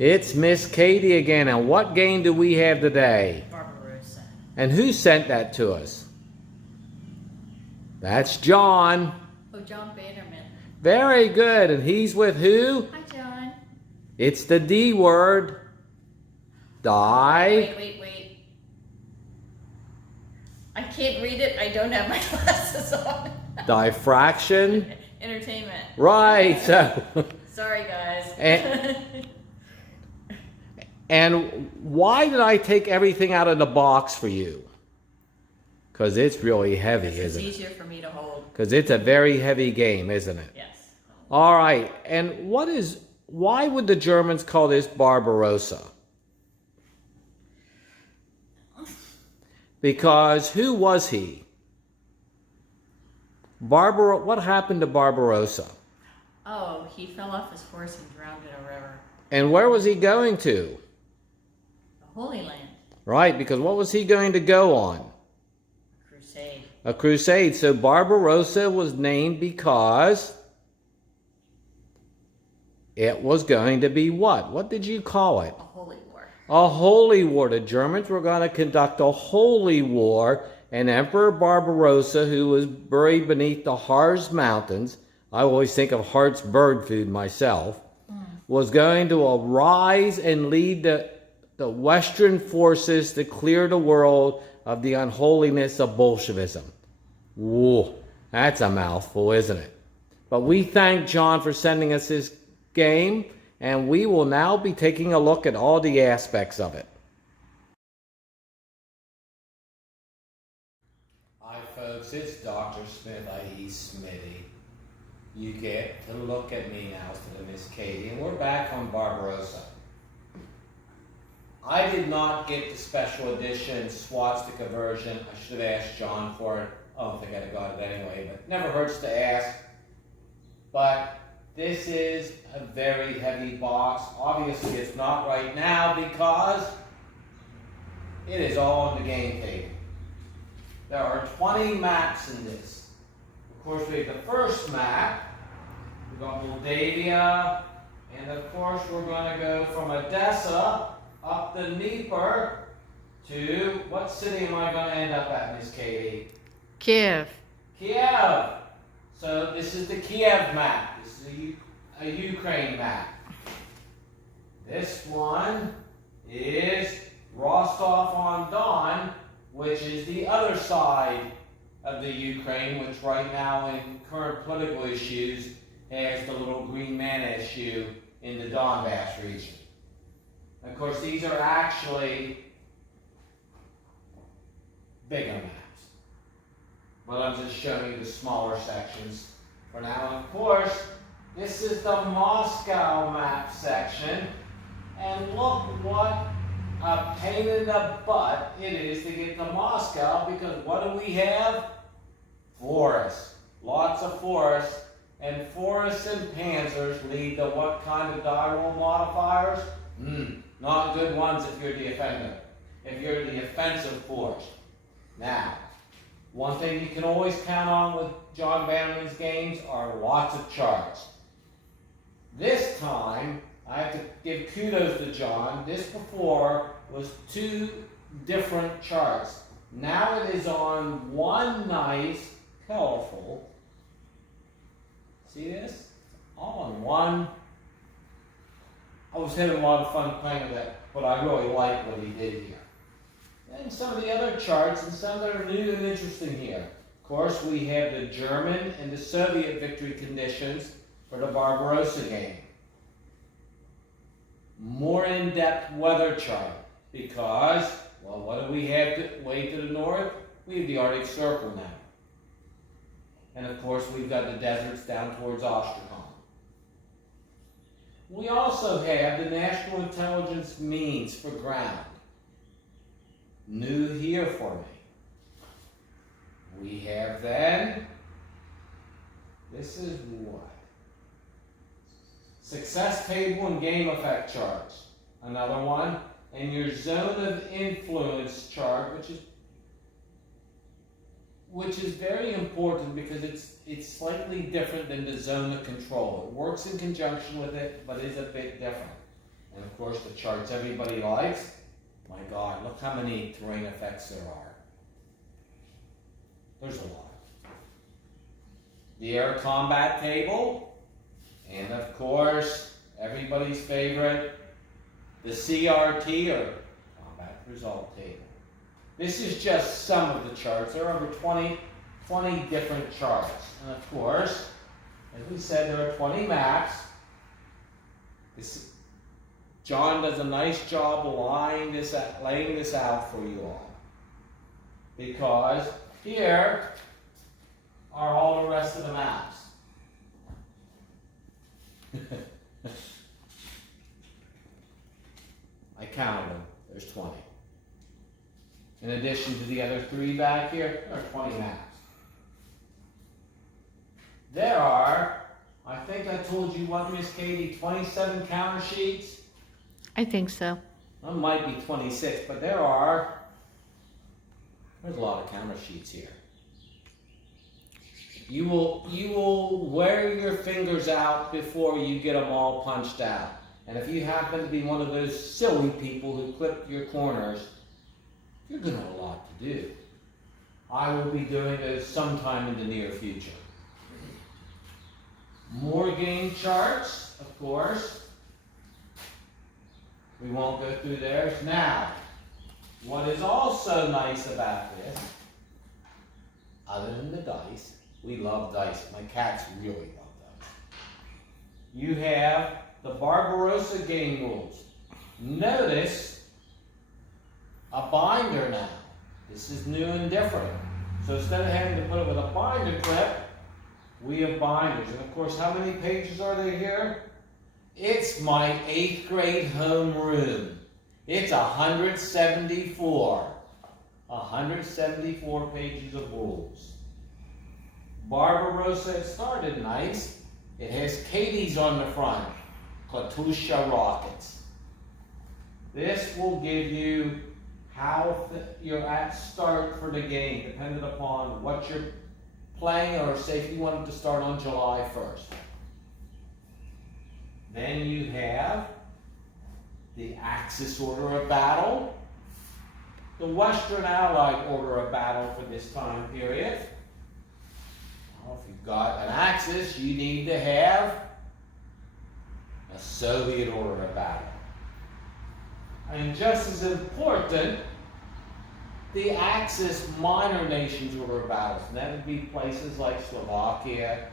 It's Miss Katie again, and what game do we have today? Barbarossa. And who sent that to us? That's John. Oh, John Bannerman. Very good, and he's with who? Hi, John. It's the D word. Wait. I can't read it. I don't have my glasses on. Diffraction. Entertainment. Right, so. Sorry, guys. And why did I take everything out of the box for you? Because it's really heavy, isn't it? It's easier for me to hold. Because it's a very heavy game, isn't it? Yes. All right, and why would the Germans call this Barbarossa? Because who was he? What happened to Barbarossa? Oh, he fell off his horse and drowned in a river. And where was he going to? The Holy Land. Right, because what was he going to go on? Crusade. A crusade. So Barbarossa was named because it was going to be what? What did you call it? A holy war. A holy war. The Germans were going to conduct a holy war, and Emperor Barbarossa, who was buried beneath the Harz Mountains, I always think of Hart's bird food myself, was going to arise and lead the Western forces to clear the world of the unholiness of Bolshevism. Whoa, that's a mouthful, isn't it? But we thank John for sending us this game, and we will now be taking a look at all the aspects of it. Hi folks, it's Dr. Smith, i.e. Smitty. You get to look at me now instead of Miss Katie, and we're back on Barbarossa. I did not get the special edition swastika version. I should have asked John for it. I don't think I'd have got it anyway, but never hurts to ask. But this is a very heavy box. Obviously it's not right now because it is all on the game table. There are 20 maps in this. Of course, we have the first map. We've got Moldavia, and of course we're going to go from Odessa up the Dnieper to, what city am I going to end up at, Miss Katie? Kiev. Kiev. So this is the Kiev map. This is a Ukraine map. This one is Rostov-on-Don, which is the other side of the Ukraine, which right now in current political issues has the little green man issue in the Donbass region. Of course, these are actually bigger maps, but I'm just showing you the smaller sections for now. And of course, this is the Moscow map section, and look what a pain in the butt it is to get to Moscow, because what do we have? Forests. Lots of forests. And forests and panzers lead to what kind of die roll modifiers? Not good ones if you're the offender. If you're the offensive force. Now, one thing you can always count on with John Bannerman's games are lots of charts. This time, I have to give kudos to John. This before was 2 different charts. Now it is on one nice, colorful. See this? All on one. I was having a lot of fun playing with that, but I really like what he did here. And some of the other charts, and some that are new and interesting here. Of course, we have the German and the Soviet victory conditions for the Barbarossa game. More in-depth weather chart, because, well, what do we have way to the north? We have the Arctic Circle now. And of course, we've got the deserts down towards Astrakhan. We also have the National Intelligence Means for ground. New here for me. We have then, this is what? Success table and game effect charts. Another one. And your zone of influence chart, which is very important because it's slightly different than the zone of control. It works in conjunction with it, but is a bit different. And of course the charts everybody likes. My God, look how many terrain effects there are. There's a lot. The air combat table, and of course, everybody's favorite, the CRT or combat result table. This is just some of the charts. There are over 20 different charts. And of course, as we said, there are 20 maps. John does a nice job laying this out for you all. Because here are all the rest of the maps. I counted them. There's 20. In addition to the other 3 back here, there are 20 maps. There are, I think I told you what, Miss Katie, 27 counter sheets? I think so. Well, it might be 26, but there's a lot of counter sheets here. You will wear your fingers out before you get them all punched out. And if you happen to be one of those silly people who clip your corners, you're going to have a lot to do. I will be doing this sometime in the near future. More game charts, of course. We won't go through theirs. Now, what is also nice about this, other than the dice, we love dice. My cats really love dice. You have the Barbarossa game rules. Notice a binder now. This is new and different. So instead of having to put it with a binder clip, we have binders. And of course, how many pages are there here? It's my 8th grade homeroom. It's 174. 174 pages of rules. Barbarossa, it started nice. It has Katie's on the front. Katusha rockets. This will give you how you're at start for the game, depending upon what you're playing, or say if you wanted to start on July 1st. Then you have the Axis order of battle, the Western Allied order of battle for this time period. Now, if you've got an Axis, you need to have a Soviet order of battle. And just as important, the Axis minor nations order of battles. And that would be places like Slovakia,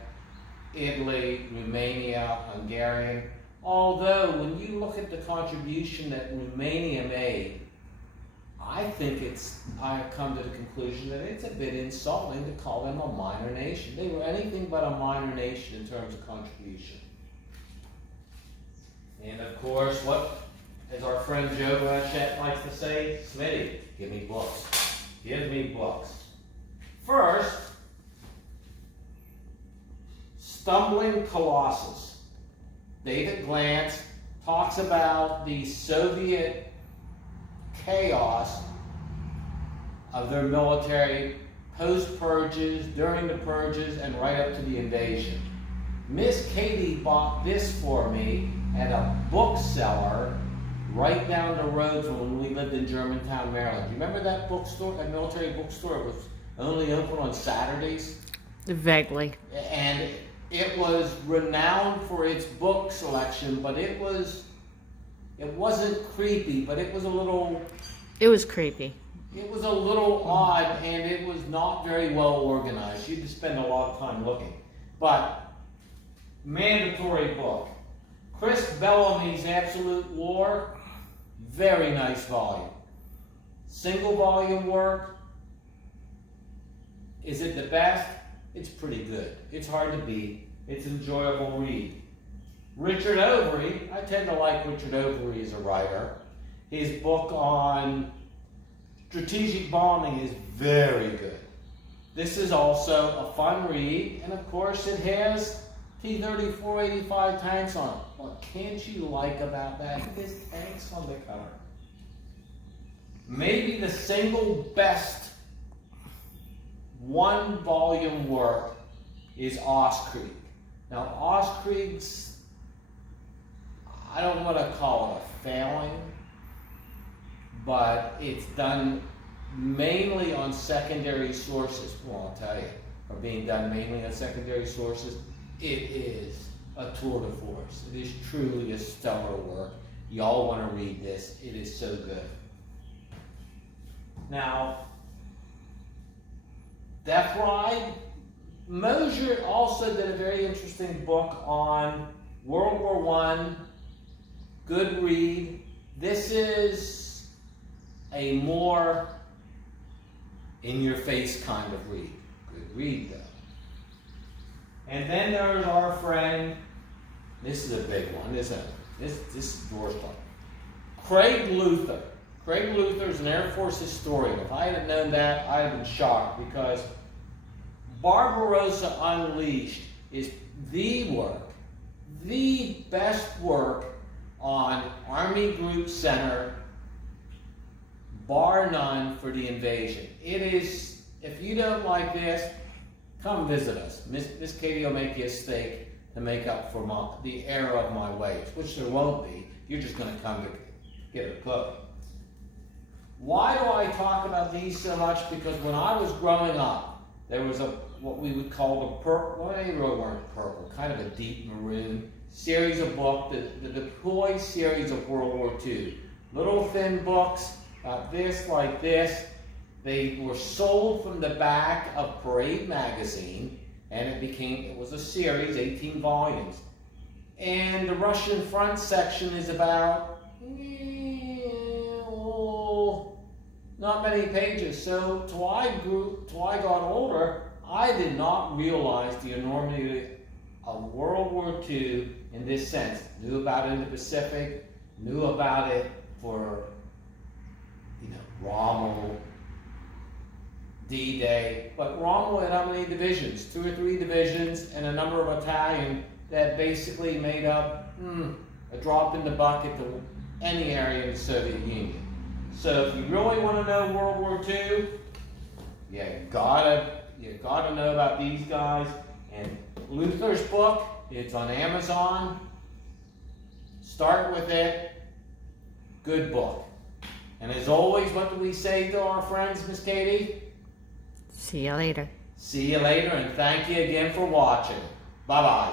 Italy, Romania, Hungarian. Although, when you look at the contribution that Romania made, I've come to the conclusion that it's a bit insulting to call them a minor nation. They were anything but a minor nation in terms of contribution. And of course, what, as our friend Joe Blanchett likes to say, Smitty, give me books. Give me books. First, Stumbling Colossus. David Glantz talks about the Soviet chaos of their military post-purges, during the purges, and right up to the invasion. Miss Katie bought this for me at a bookseller right down the road from when we lived in Germantown, Maryland. Do you remember that bookstore, that military bookstore? It was only open on Saturdays. Vaguely. And it was renowned for its book selection, but it wasn't creepy, but it was a little... It was creepy. It was a little odd, and it was not very well organized. You had to spend a lot of time looking. But, mandatory book. Chris Bellamy's Absolute War, very nice volume. Single volume work. Is it the best? It's pretty good. It's hard to beat. It's an enjoyable read. Richard Overy, I tend to like Richard Overy as a writer. His book on strategic bombing is very good. This is also a fun read, and of course it has T-34-85 tanks on it. What can't you like about that? There's tanks on the cover. Maybe the single best one-volume work is Ostkrieg. Now, Ostkrieg's, I don't want to call it a failing, but it's done mainly on secondary sources. Well, I'll tell you, or being done mainly on secondary sources, it is a tour de force. It is truly a stellar work. Y'all want to read this. It is so good. Now, Death Ride. Mosier also did a very interesting book on World War I. Good read. This is a more in-your-face kind of read. Good read, though. And then there's our friend, this is a big one, isn't it? This is doorstop. Craig Luther. Craig Luther is an Air Force historian. If I had known that, I'd have been shocked, because Barbarossa Unleashed is the work, the best work on Army Group Center, bar none, for the invasion. It is, if you don't like this, come visit us. Miss Katie will make you a steak to make up for the error of my ways, which there won't be. You're just going to come to get a cook. Why do I talk about these so much? Because when I was growing up, there was what we would call the purple, well, they really weren't purple, kind of a deep maroon series of books, the deployed series of World War II. Little thin books, about this, like this. They were sold from the back of Parade magazine, and it was a series, 18 volumes. And the Russian front section is about, not many pages. So till I got older, I did not realize the enormity of World War II in this sense. Knew about it in the Pacific, knew about it for, Rommel, D-Day, but Rommel had how many divisions? 2 or 3 divisions and a number of battalions that basically made up a drop in the bucket to any area in the Soviet Union. So if you really want to know World War II, you gotta know about these guys. And Luther's book, it's on Amazon. Start with it. Good book. And as always, what do we say to our friends, Miss Katie? See you later. See you later, and thank you again for watching. Bye-bye.